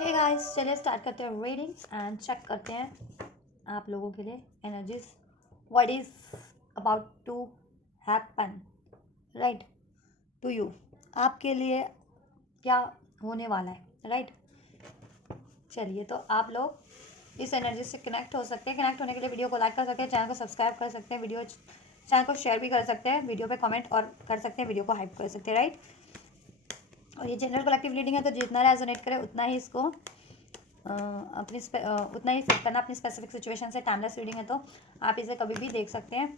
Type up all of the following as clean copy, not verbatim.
Hey guys, चलिए start करते हैं रीडिंग्स एंड चेक करते हैं आप लोगों के लिए energies what is about to happen right to you. आपके लिए क्या होने वाला है राइट। चलिए, तो आप लोग इस एनर्जी से कनेक्ट हो सकते हैं। कनेक्ट होने के लिए वीडियो को लाइक कर सकते हैं, चैनल को सब्सक्राइब कर सकते हैं, चैनल को शेयर भी कर सकते हैं, वीडियो पे कमेंट और कर सकते हैं, वीडियो को हाइप कर सकते हैं राइट। और ये जनरल कलेक्टिव रीडिंग है, तो जितना रेजोनेट करे उतना ही इसको उतना ही फिट करना अपनी स्पेसिफिक सिचुएशन से। टाइमलेस रीडिंग है, तो आप इसे कभी भी देख सकते हैं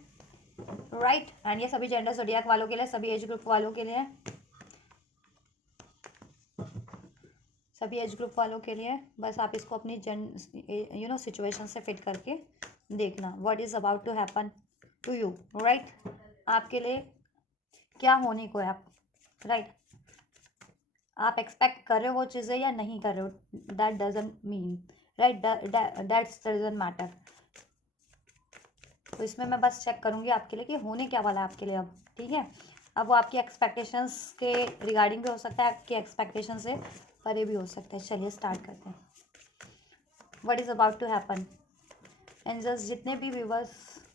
राइट। एंड ये सभी जेंडर ज़ोडिएक वालों के लिए, सभी एज ग्रुप वालों के लिए, सभी एज ग्रुप वालों के लिए। बस आप इसको अपनी सिचुएशन से फिट करके देखना what is about to happen to you right. आपके लिए क्या होने को है आप राइट। आप एक्सपेक्ट कर रहे हो वो चीज़ें या नहीं कर रहे हो, that doesn't mean right, that's doesn't matter. तो इसमें मैं बस चेक करूँगी आपके लिए कि होने क्या वाला है आपके लिए अब, ठीक है। अब वो आपकी एक्सपेक्टेशंस के रिगार्डिंग भी हो सकता है, आपकी एक्सपेक्टेशन से परे भी हो सकता है। चलिए स्टार्ट करते हैं। What is about to happen. Angels जितने भी व्यूवर्स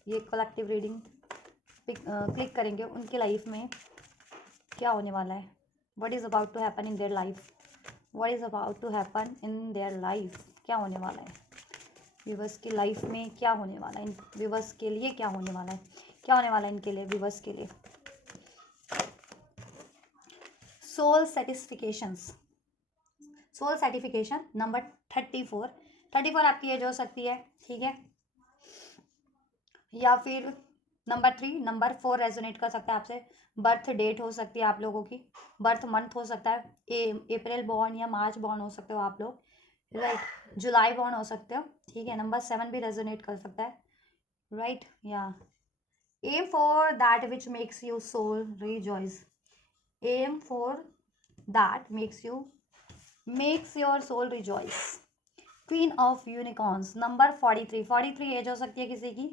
ये कलेक्टिव रीडिंग क्लिक करेंगे उनकी लाइफ में क्या होने वाला है। What is about to happen in their life, what is about to happen in their life, क्या होने वाला है व्यूवर्स की लाइफ में, क्या होने वाला है इन व्यूवर्स के लिए, क्या होने वाला है, क्या होने वाला है इनके लिए, व्यूवर्स के लिए। सोल सेटिस्फिकेशंस, सोल सर्टिफिकेशन नंबर 34 आपकी एज हो सकती है, ठीक है। या फिर नंबर 4 रेजोनेट कर सकता है आपसे। बर्थ डेट हो सकती है आप लोगों की, बर्थ मंथ हो सकता है, अप्रैल बॉर्न या मार्च बॉर्न हो सकते हो आप लोग राइट। जुलाई बॉर्न हो सकते हो, ठीक है। नंबर 7 भी रेजोनेट कर सकता है राइट। या aim for that which makes you soul rejoice, aim for that makes your soul rejoice. Queen of unicorns number 43 age हो सकती है किसी की।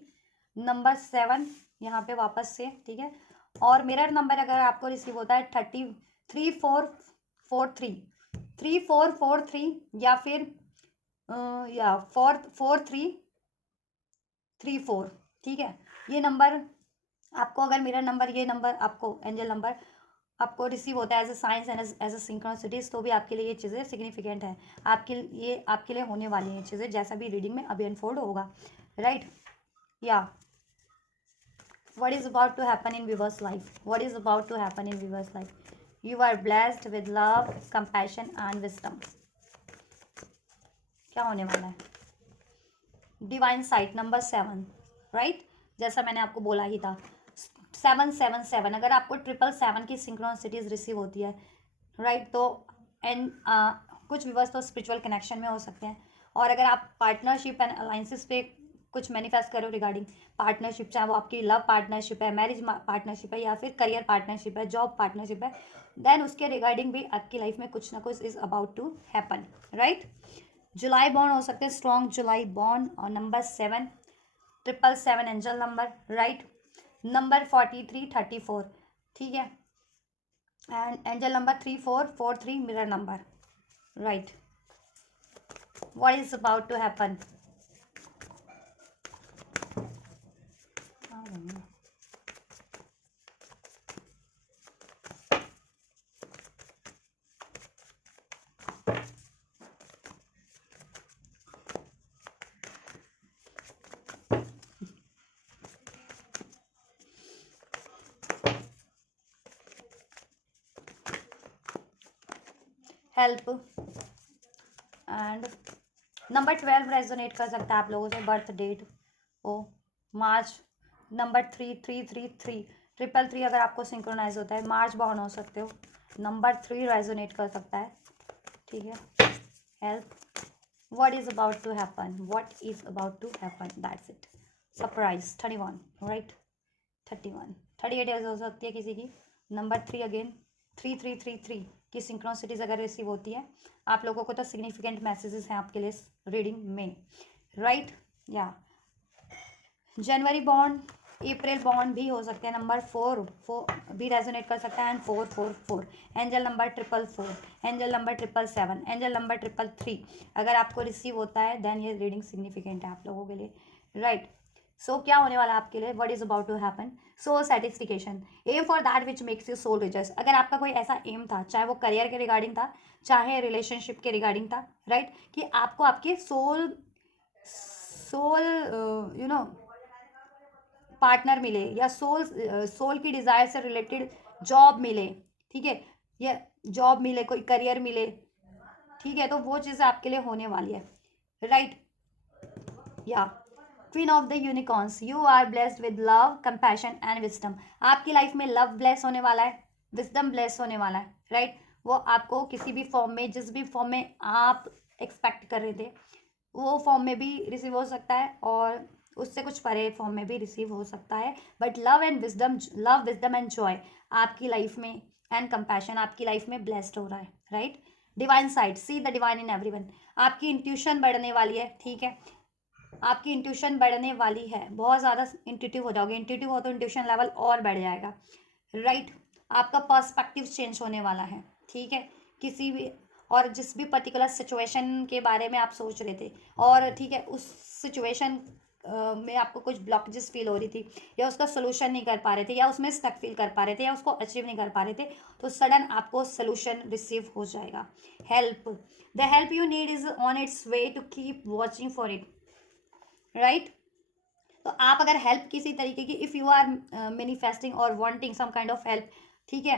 नंबर 7 यहाँ पे वापस से, ठीक है। और मिरर नंबर अगर आपको रिसीव होता है 3443 या फिर या 4334, ठीक है। ये नंबर आपको, अगर मिरर नंबर, ये नंबर आपको, एंजल नंबर आपको रिसीव होता है as a science and as a synchronicities, तो भी आपके लिए ये चीज़ें सिग्निफिकेंट है। ये आपके लिए होने वाली हैं चीज़ें, जैसा भी रीडिंग में अभी अनफोल्ड होगा राइट। या what is about to happen in viewers life, what is about to happen in viewers life. You are blessed with love, compassion and wisdom. क्या होने वाला है। डिवाइन साइट नंबर 7 राइट, जैसा मैंने आपको बोला ही था 777। अगर आपको 777 की सिंक्रोनिसिटीज रिसीव होती है राइट, तो एंड कुछ व्यूअर्स तो स्पिरिचुअल कनेक्शन में हो सकते हैं। और अगर आप पार्टनरशिप एंड अलाइंसेस पे कुछ मैनिफेस्ट करो रिगार्डिंग पार्टनरशिप, चाहे वो आपकी लव पार्टनरशिप है, मैरिज पार्टनरशिप है, या फिर करियर पार्टनरशिप है, जॉब पार्टनरशिप है, देन उसके रिगार्डिंग भी आपकी लाइफ में कुछ ना कुछ is about to happen right. July born हो सकते हैं, स्ट्रॉन्ग जुलाई बॉर्न। और number 7 777 angel number right. Number 4334, ठीक है। And angel number 3443 mirror number right. What is about to happen. Help and number 12 resonate कर सकता है आप लोगों से। बर्थ डेट ओ मार्च, नंबर 3333 अगर आपको सिंक्रोनाइज होता है, मार्च बॉर्न हो सकते हो। नंबर 3 रेजोनेट कर सकता है, ठीक है। Help, what is about to happen, what is about to happen, that's it. Surprise 31 right, 38 years हो सकती है किसी की। नंबर 3 अगेन 3333 की सिंक्रोनिसिटीज अगर रिसीव होती है आप लोगों को, तो सिग्निफिकेंट मैसेजेस हैं आपके लिए रीडिंग में राइट। या जनवरी बॉर्न अप्रैल बॉन्ड भी हो सकते हैं, नंबर 4 भी रेजोनेट कर सकता है, and 444, angel number 444, angel number 777, angel number 333 अगर आपको रिसीव होता है देन ये रीडिंग सिग्निफिकेंट है आप लोगों के लिए, राइट। सो क्या होने वाला है आपके लिए, what is about to happen, soul satisfaction, aim for that which makes you soul riches. अगर आपका कोई ऐसा एम था, चाहे वो करियर के रिगार्डिंग था, चाहे रिलेशनशिप के रिगार्डिंग था, राइट, कि आपको आपके soul soul you know partner मिले, या सोल की डिज़ायर से रिलेटेड जॉब मिले, ठीक है, या जॉब मिले, कोई करियर मिले, ठीक है, तो वो चीज़ें आपके लिए होने वाली है, राइट। या queen of the unicorns, you are blessed with love, compassion and wisdom. आपकी लाइफ में लव ब्लेस होने वाला है, विजडम ब्लेस होने वाला है, राइट। वो आपको किसी भी फॉर्म में, जिस भी फॉर्म में आप एक्सपेक्ट कर रहे थे, वो फॉर्म में भी रिसीव हो सकता है, और उससे कुछ परे फॉर्म में भी रिसीव हो सकता है, but love and wisdom, love wisdom and Joy आपकी लाइफ में, एंड कंपैशन आपकी लाइफ में ब्लेस्ड हो रहा है, right. Divine side, see the divine in everyone, आपकी इंट्यूशन बढ़ने वाली है, ठीक है, आपकी इंट्यूशन बढ़ने वाली है, बहुत ज़्यादा इंट्यूटिव हो जाओगे, इंट्यूटिव हो तो इंट्यूशन लेवल और बढ़ जाएगा, राइट। आपका पर्सपेक्टिव चेंज होने वाला है, ठीक है, किसी भी और जिस भी पर्टिकुलर सिचुएशन के बारे में आप सोच रहे थे, और ठीक है, उस सिचुएशन में आपको कुछ ब्लॉकेजेस फील हो रही थी, या उसका सोल्यूशन नहीं कर पा रहे थे, या उसमें स्टक फील कर पा रहे थे, या उसको अचीव नहीं कर पा रहे थे, तो सडन आपको सोल्यूशन रिसीव हो जाएगा। Help, the help you need is on its way, to keep watching for it, right. तो आप अगर हेल्प किसी तरीके की, इफ़ यू आर मैनिफेस्टिंग और wanting some kind of help, ठीक है,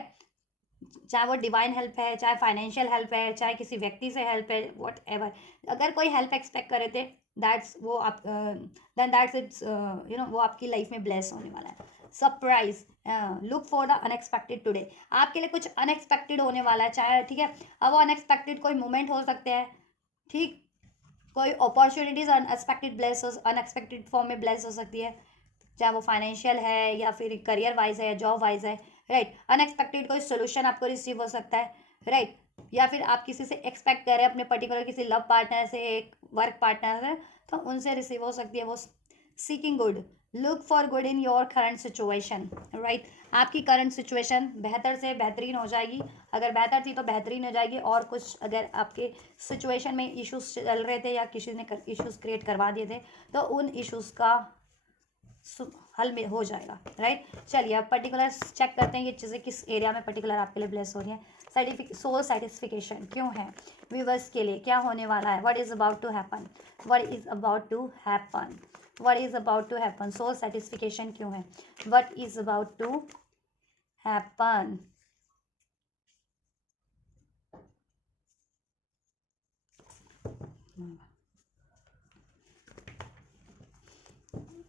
चाहे वो डिवाइन हेल्प है, चाहे फाइनेंशियल हेल्प है, चाहे किसी व्यक्ति से हेल्प है, वट एवर, अगर कोई हेल्प एक्सपेक्ट करे थे, दैट्स वो आप देन दैट्स इट्स वो आपकी लाइफ में ब्लेस होने वाला है। Surprise, look for the unexpected today, आपके लिए कुछ अनएक्सपेक्टेड होने वाला है, चाहे ठीक है, अब वो अनएक्सपेक्टेड कोई मोमेंट हो सकते हैं, ठीक, कोई अपॉर्चुनिटीज अनएक्सपेक्टेड ब्लेस हो, अनएक्सपेक्टेड फॉर्म में ब्लेस हो सकती है, चाहे वो फाइनेंशियल है, या फिर करियर वाइज है, जॉब वाइज है, राइट। अनएक्सपेक्टेड कोई सोल्यूशन आपको रिसीव हो सकता है, राइट। या फिर आप किसी से एक्सपेक्ट कर रहे हैं, अपने पर्टिकुलर किसी लव पार्टनर से, एक वर्क पार्टनर से, तो उनसे रिसीव हो सकती है वो। Seeking good, look for good in your current situation, right. आपकी करंट सिचुएशन बेहतर से बेहतरीन हो जाएगी, अगर बेहतर थी तो बेहतरीन हो जाएगी, और कुछ अगर आपके सिचुएशन में इश्यूज चल रहे थे, या किसी ने इश्यूज क्रिएट करवा दिए थे, तो उन इश्यूज का हल में हो जाएगा, राइट। चलिए अब पर्टिकुलर चेक करते हैं ये चीज़ें किस एरिया में पर्टिकुलर आपके लिए ब्लेस हो रही हैं। सोल सेटिस्फिकेशन क्यों है व्यूवर्स के लिए, क्या होने वाला है, what is about to happen, what is about to happen, what is about to happen, soul satisfaction क्यों है, what is about to happen.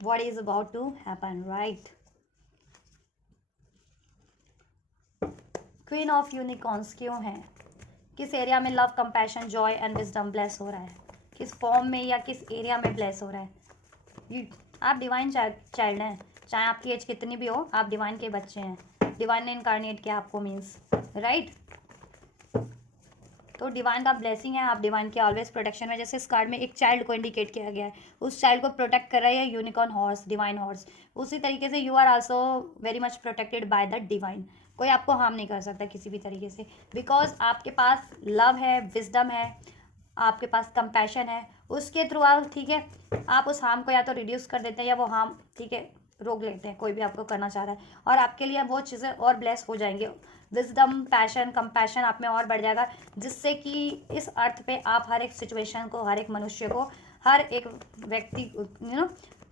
What is about to happen, right? Queen of unicorns क्यों है, किस area में love, compassion, joy and wisdom bless हो रहा है, किस फॉर्म में या किस एरिया में ब्लेस हो रहा है। यू आप डिवाइन चाइल्ड हैं, चाहे आपकी एज कितनी भी हो, आप डिवाइन के बच्चे हैं, डिवाइन ने इनकारनेट किया आपको, मीन्स, राइट। तो डिवाइन का ब्लेसिंग है, आप डिवाइन के ऑलवेज प्रोटेक्शन में, जैसे इस कार्ड में एक चाइल्ड को इंडिकेट किया गया है, उस चाइल्ड को प्रोटेक्ट कर रहा है यूनिकॉर्न हॉर्स, डिवाइन हॉर्स, उसी तरीके से you are also very much protected by the divine, कोई आपको हार्म नहीं कर सकता किसी भी तरीके से, बिकॉज आपके पास लव है, विजडम है, आपके पास कंपैशन है, उसके थ्रू आप, ठीक है, आप उस हार्म को या तो रिड्यूस कर देते हैं, या वो हार्म, ठीक है, रोक लेते हैं, कोई भी आपको करना चाह रहा है, और आपके लिए वो चीज़ें और ब्लेस हो जाएंगे, विजडम, पैशन, कंपैशन आप में और बढ़ जाएगा, जिससे कि इस अर्थ पे आप हर एक सिचुएशन को, हर एक मनुष्य को, हर एक व्यक्ति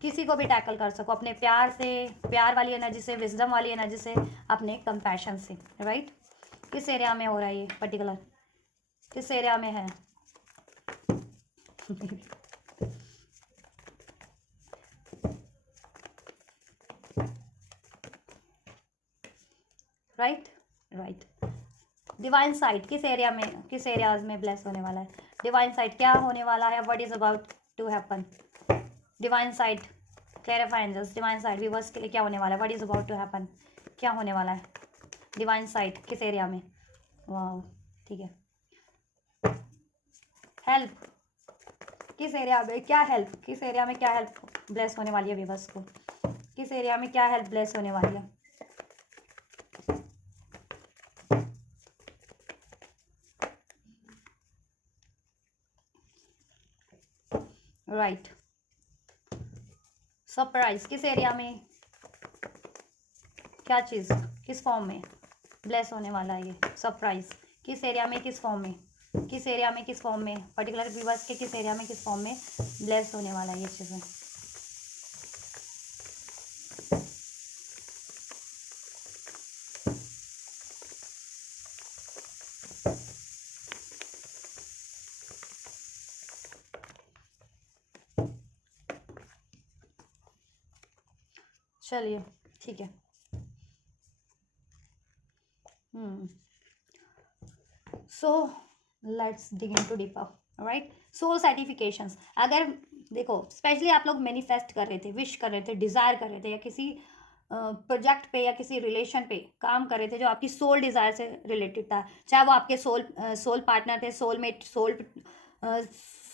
किसी को भी टैकल कर सको, अपने प्यार से, प्यार वाली एनर्जी से, विजडम वाली एनर्जी से, अपने कंपैशन से, राइट। किस एरिया में हो रहा है ये पर्टिकुलर, किस एरिया में है राइट, राइट। डिवाइन साइट किस एरिया में, किस एरियाज में ब्लेस होने वाला है, डिवाइन साइट क्या होने वाला है, what is about to happen, divine sight, clarify angels, divine sight viewers के लिए क्या होने वाला है, what is about to happen, क्या होने वाला है, डिवाइन साइट किस एरिया में, वाह, ठीक है। हेल्प, किस एरिया में क्या हेल्प, किस एरिया में क्या हेल्प ब्लेस होने वाली है व्यूवर्स को, किस एरिया में क्या हेल्थ ब्लेस होने वाली है? राइट, सरप्राइज किस एरिया में, क्या चीज़ किस फॉर्म में ब्लेस होने वाला है? ये सरप्राइज किस एरिया में, किस फॉर्म में, किस एरिया में, किस फॉर्म में, पर्टिकुलर व्यूवर्स के किस एरिया में, किस फॉर्म में ब्लेस होने वाला है ये चीज़ें? चलिए ठीक है। So let's dig into deeper. Right, soul certifications. अगर देखो, स्पेशली आप लोग मैनिफेस्ट कर रहे थे, विश कर रहे थे, डिज़ायर कर रहे थे, या किसी प्रोजेक्ट पे या किसी रिलेशन पे काम कर रहे थे जो आपकी सोल डिज़ायर से रिलेटेड था, चाहे वो आपके सोल पार्टनर थे, सोलमेट, सोल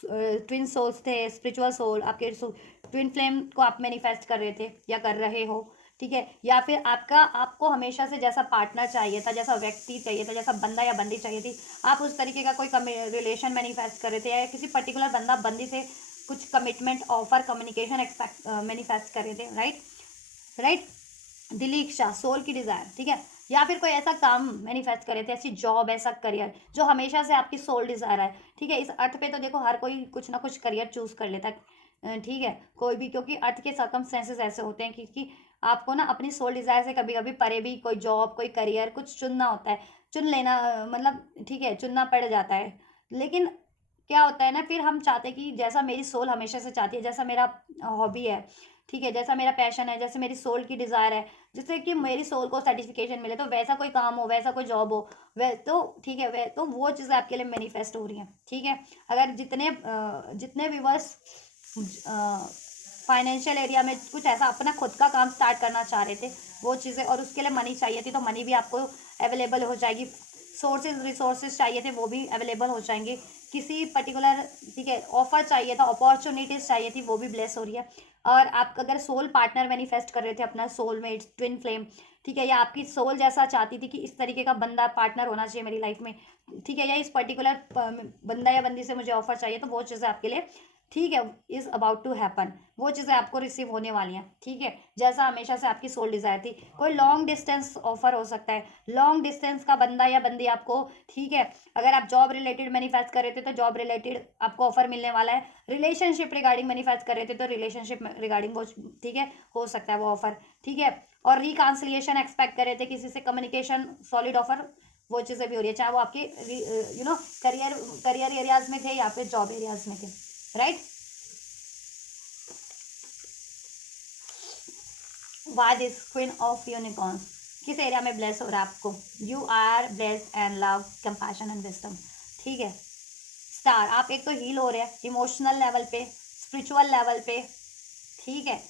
ट्विन सोल्स थे, स्पिरिचुअल सोल, आपके ट्विन फ्लेम को आप मैनिफेस्ट कर रहे थे या कर रहे हो, ठीक है, या फिर आपको हमेशा से जैसा पार्टनर चाहिए था, जैसा व्यक्ति चाहिए था, जैसा बंदा या बंदी चाहिए थी, आप उस तरीके का कोई रिलेशन मैनिफेस्ट कर रहे थे, या किसी पर्टिकुलर बंदा बंदी से कुछ commitment, offer, communication expect manifest कर रहे थे। राइट, दिली इच्छा, सोल की डिज़ायर, ठीक है, या फिर कोई ऐसा काम मैनिफेस्ट करे थे, ऐसी जॉब, ऐसा करियर जो हमेशा से आपकी सोल डिज़ायर है, ठीक है। इस अर्थ पे तो देखो हर कोई कुछ ना कुछ करियर चूज़ कर लेता है, ठीक है, कोई भी, क्योंकि अर्थ के सर्कमस्टेंसेस ऐसे होते हैं कि आपको ना अपनी सोल डिज़ायर से कभी कभी परे भी कोई जॉब, कोई करियर, कुछ चुनना होता है, चुन लेना, मतलब ठीक है, चुनना पड़ जाता है। लेकिन क्या होता है ना, फिर हम चाहते हैं कि जैसा मेरी सोल हमेशा से चाहती है, जैसा मेरा हॉबी है, ठीक है, जैसा मेरा पैशन है, जैसे मेरी सोल की डिज़ायर है, जिससे कि मेरी सोल को सर्टिफिकेशन मिले, तो वैसा कोई काम हो, वैसा कोई जॉब हो, वह तो ठीक है, वह तो वो चीज़ें आपके लिए मैनिफेस्ट हो रही हैं, ठीक है। अगर जितने व्यूवर्स फाइनेंशियल एरिया में कुछ ऐसा अपना खुद का काम स्टार्ट करना चाह रहे थे, वो चीज़ें, और उसके लिए मनी चाहिए थी, तो मनी भी आपको अवेलेबल हो जाएगी, सोर्सेज रिसोर्सेज चाहिए थे, वो भी अवेलेबल हो जाएंगे, किसी पर्टिकुलर, ठीक है, ऑफर चाहिए था, अपॉर्चुनिटीज़ चाहिए थी, वो भी ब्लेस हो रही है। और आप अगर सोल पार्टनर मैनिफेस्ट कर रहे थे, अपना सोलमेट, ट्विन फ्लेम, ठीक है, या आपकी सोल जैसा चाहती थी कि इस तरीके का बंदा, पार्टनर होना चाहिए मेरी लाइफ में, ठीक है, या इस पर्टिकुलर बंदा या बंदी से मुझे ऑफर चाहिए, तो वो चीज़ें आपके लिए, ठीक है, इज़ अबाउट टू हैपन, वो चीज़ें आपको रिसीव होने वाली हैं, ठीक है, जैसा हमेशा से आपकी सोल डिज़ायर थी। कोई लॉन्ग डिस्टेंस ऑफर हो सकता है, लॉन्ग डिस्टेंस का बंदा या बंदी आपको, ठीक है, अगर आप जॉब रिलेटेड मैनिफेस्ट कर रहे थे तो जॉब रिलेटेड आपको ऑफर मिलने वाला है, रिलेशनशिप रिगार्डिंग मैनिफेस्ट कर रहे थे तो रिलेशनशिप रिगार्डिंग वो, ठीक है, हो सकता है वो ऑफर, ठीक है, और रिकांसिलिएशन एक्सपेक्ट कर रहे थे किसी से, कम्युनिकेशन सॉलिड ऑफर, वो चीज़ें भी हो रही है, चाहे वो आपके करियर एरियाज में थे या फिर जॉब एरियाज में थे। Right, why this queen of unicorns, किस एरिया में ब्लेस हो रहा है आपको? You are blessed and love, compassion and wisdom, ठीक है। स्टार, आप एक तो हील हो रहे हैं इमोशनल लेवल पे, स्पिरिचुअल लेवल पे, ठीक है,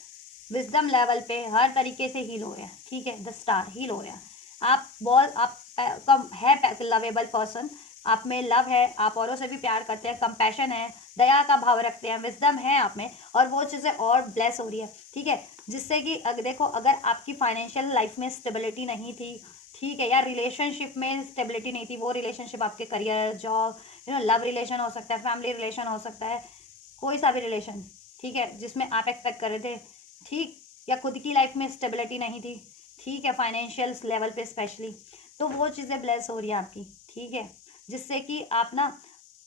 विजडम लेवल पे, हर तरीके से हील हो रहे हैं, ठीक है, द स्टार हील हो रहे हैं। आप बहुत, आप कम है लवेबल पर्सन, आप में लव है, आप औरों से भी प्यार करते हैं, कंपैशन है, दया का भाव रखते हैं, विजडम है आप में, और वो चीज़ें और ब्लेस हो रही है, ठीक है, जिससे कि देखो, अगर आपकी फाइनेंशियल लाइफ में स्टेबिलिटी नहीं थी, ठीक है, या रिलेशनशिप में स्टेबिलिटी नहीं थी, वो रिलेशनशिप आपके करियर, जॉब, लव रिलेशन हो सकता है, फैमिली रिलेशन हो सकता है, कोई सा भी रिलेशन, ठीक है, जिसमें आप एक्सपेक्ट कर रहे थे, ठीक, या खुद की लाइफ में स्टेबिलिटी नहीं थी, ठीक है, फाइनेंशियल लेवल पे स्पेशली, तो वो चीज़ें ब्लेस हो रही हैं आपकी, ठीक है, जिससे कि आप ना,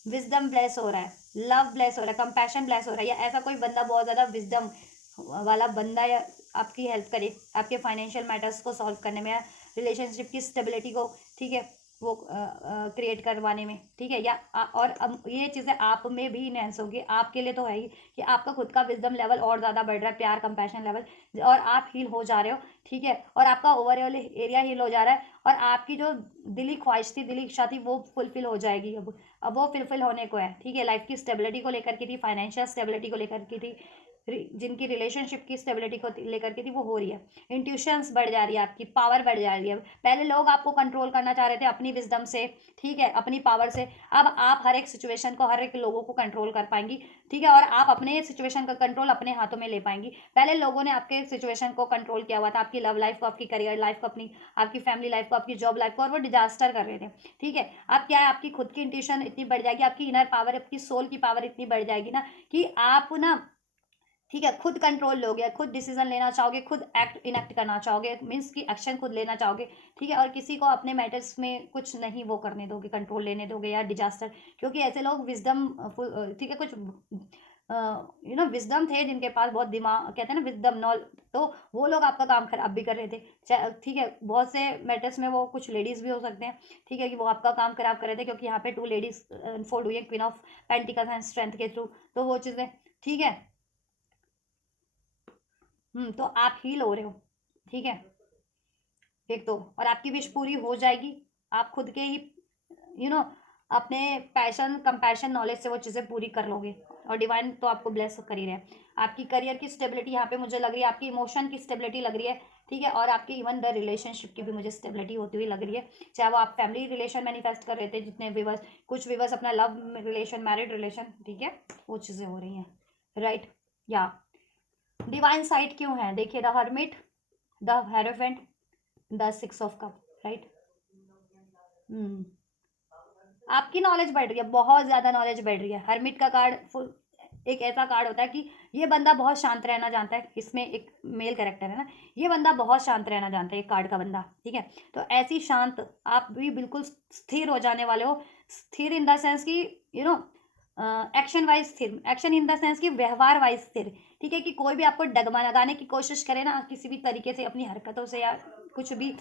विजडम ब्लेस हो रहा है, लव ब्लेस हो रहा है, कंपैशन ब्लेस हो रहा है, या ऐसा कोई बंदा बहुत ज़्यादा विजडम वाला बंदा, या आपकी हेल्प करे आपके फाइनेंशियल मैटर्स को सॉल्व करने में, या रिलेशनशिप की स्टेबिलिटी को, ठीक है, वो क्रिएट करवाने में, ठीक है, या और अब ये चीज़ें आप में भी इनहेंस होगी, आपके लिए तो है ही कि आपका खुद का विजडम लेवल और ज़्यादा बढ़ रहा है, प्यार, कंपैशन लेवल, और आप हील हो जा रहे हो, ठीक है, और आपका ओवरऑल एरिया हील हो जा रहा है, और आपकी जो दिली ख्वाहिश थी, दिली इच्छा थी, वो फुलफिल हो जाएगी, अब वो फुलफिल होने को है, ठीक है, लाइफ की स्टेबिलिटी को लेकर की थी, फाइनेंशियल स्टेबिलिटी को लेकर की थी, जिनकी रिलेशनशिप की स्टेबिलिटी को लेकर के थी वो हो रही है। इंट्यूशंस बढ़ जा रही है, आपकी पावर बढ़ जा रही है। पहले लोग आपको कंट्रोल करना चाह रहे थे अपनी विजडम से, ठीक है, अपनी पावर से। अब आप हर एक सिचुएशन को, हर एक लोगों को कंट्रोल कर पाएंगी, ठीक है, और आप अपने सिचुएशन का कंट्रोल अपने हाथों में ले पाएंगी। पहले लोगों ने आपके सिचुएशन को कंट्रोल किया हुआ था, आपकी लव लाइफ को, आपकी करियर लाइफ को, अपनी आपकी फैमिली लाइफ को, आपकी जॉब लाइफ को, और वो डिजास्टर कर रहे थे, ठीक है। अब क्या है, आपकी खुद की इंट्यूशन इतनी बढ़ जाएगी, आपकी इनर पावर, आपकी सोल की पावर इतनी बढ़ जाएगी ना कि आप ना, ठीक है, खुद कंट्रोल लोगे, खुद डिसीजन लेना चाहोगे, खुद एक्ट इनएक्ट करना चाहोगे, मीन्स की एक्शन खुद लेना चाहोगे, ठीक है, और किसी को अपने मैटर्स में कुछ नहीं वो करने दोगे, कंट्रोल लेने दोगे या डिजास्टर। क्योंकि ऐसे लोग विजडम, ठीक है, कुछ विजडम थे जिनके पास बहुत दिमाग, कहते हैं ना विजडम नॉल, तो वो लोग आपका काम खराब भी कर रहे थे, ठीक है। बहुत से मैटर्स में वो कुछ लेडीज भी हो सकते हैं, ठीक है, कि वो आपका काम खराब कर रहे थे, क्योंकि यहाँ पे 2 लेडीज अनफोल्ड हुई है queen of pentacles and strength के थ्रू, तो वो चीजें, ठीक है। तो आप हील हो रहे हो, ठीक है, एक तो, और आपकी विश पूरी हो जाएगी। आप खुद के ही यू नो अपने पैशन, कंपैशन, नॉलेज से वो चीज़ें पूरी कर लोगे, और डिवाइन तो आपको ब्लेस कर ही रहे हैं। आपकी करियर की स्टेबिलिटी यहाँ पे मुझे लग रही है, आपकी इमोशन की स्टेबिलिटी लग रही है, ठीक है, और आपकी इवन द रिलेशनशिप की भी मुझे स्टेबिलिटी होती हुई लग रही है। चाहे वो आप फैमिली रिलेशन मैनिफेस्ट कर रहे थे, जितने व्यूवर्स, कुछ व्यूवर्स अपना लव रिलेशन, मैरिड रिलेशन, ठीक है, वो चीज़ें हो रही हैं, राइट। या डिवाइन साइड क्यों है, देखिए, the hermit, the hierophant, the 6 of cup, right. आपकी नॉलेज बढ़ रही है, बहुत ज्यादा नॉलेज बढ़ रही है। हर्मिट का कार्ड एक ऐसा कार्ड होता है कि ये बंदा बहुत शांत रहना जानता है, इसमें एक मेल कैरेक्टर है ना, ये बंदा बहुत शांत रहना जानता है, एक कार्ड का बंदा, ठीक है। तो ऐसी शांत आप भी बिल्कुल स्थिर हो जाने वाले हो। स्थिर इन द सेंस की एक्शन वाइज स्थिर, एक्शन इन द सेंस की व्यवहार वाइज स्थिर, ठीक है, कि कोई भी आपको डगमा लगाने की कोशिश करे ना किसी भी तरीके से, अपनी हरकतों से या कुछ भी,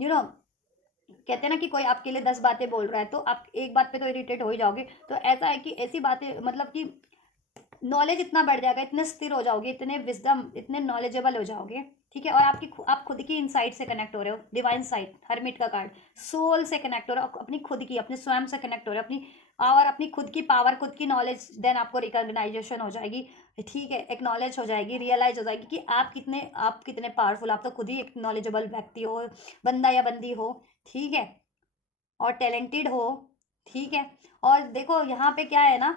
यू नो कहते हैं ना कि कोई आपके लिए 10 बातें बोल रहा है, तो आप एक बात पे तो इरिटेट हो ही जाओगे। तो ऐसा है कि ऐसी बातें, मतलब कि नॉलेज इतना बढ़ जाएगा, इतने स्थिर हो जाओगे, इतने विजडम, इतने नॉलेजेबल हो जाओगे, ठीक है, और आप खुद की इनसाइट से कनेक्ट हो रहे हो। डिवाइन साइट, हर्मिट का कार्ड, सोल से कनेक्ट हो रहे हो, अपनी खुद की, अपने स्वयं से कनेक्ट हो रहे हो, अपनी खुद की पावर, खुद की नॉलेज, देन आपको रिकॉग्नाइजेशन हो जाएगी, ठीक है, एक्नॉलेज हो जाएगी, रियलाइज हो जाएगी कि आप कितने पावरफुल, आप तो खुद ही एक नॉलेजेबल व्यक्ति हो, बंदा या बंदी हो, ठीक है, और टैलेंटेड हो, ठीक है। और देखो यहाँ पे क्या है ना,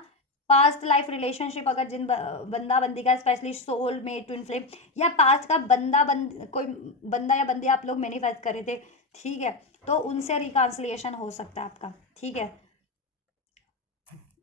पास्ट लाइफ रिलेशनशिप, अगर जिन बंदा बंदी का, specially soul mate, twin flame, या पास्ट का कोई बंदा या बंदी आप लोग मैनिफेस्ट कर रहे थे, ठीक है, तो उनसे रिकॉन्सिलिएशन हो सकता है आपका, ठीक है,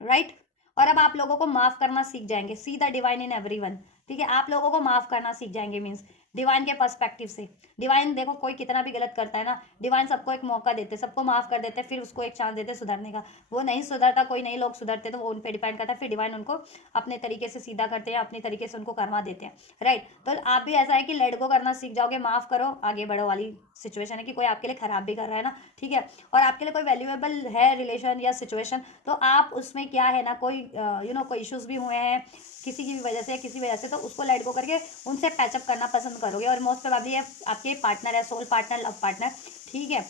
राइट। और अब आप लोगों को माफ करना सीख जाएंगे, see the divine in everyone, ठीक है, आप लोगों को माफ करना सीख जाएंगे, मीन्स डिवाइन के पर्सपेक्टिव से। डिवाइन देखो, कोई कितना भी गलत करता है ना, डिवाइन सबको एक मौका देते, सबको माफ कर देते, फिर उसको एक चांस देते सुधरने का। वो नहीं सुधरता, कोई नहीं लोग सुधरते, तो वो उन पर डिपेंड करता है, फिर डिवाइन उनको अपने तरीके से सीधा करते हैं, अपने तरीके से उनको करवा देते हैं, राइट। तो आप भी ऐसा है कि लेट गो करना सीख जाओगे, माफ करो, आगे बढ़ो वाली सिचुएशन है, कि कोई आपके लिए खराब भी कर रहा है ना, ठीक है, और आपके लिए कोई वैल्यूएबल है रिलेशन या सिचुएशन, तो आप उसमें क्या है ना, कोई कोई इश्यूज भी हुए हैं किसी की भी वजह से या किसी वजह से, तो उसको लेट गो करके उनसे पैचअप करना पसंद करोगे। और मोस्ट प्रोबेबली आपके पार्टनर है, सोल पार्टनर, लव पार्टनर, ठीक है,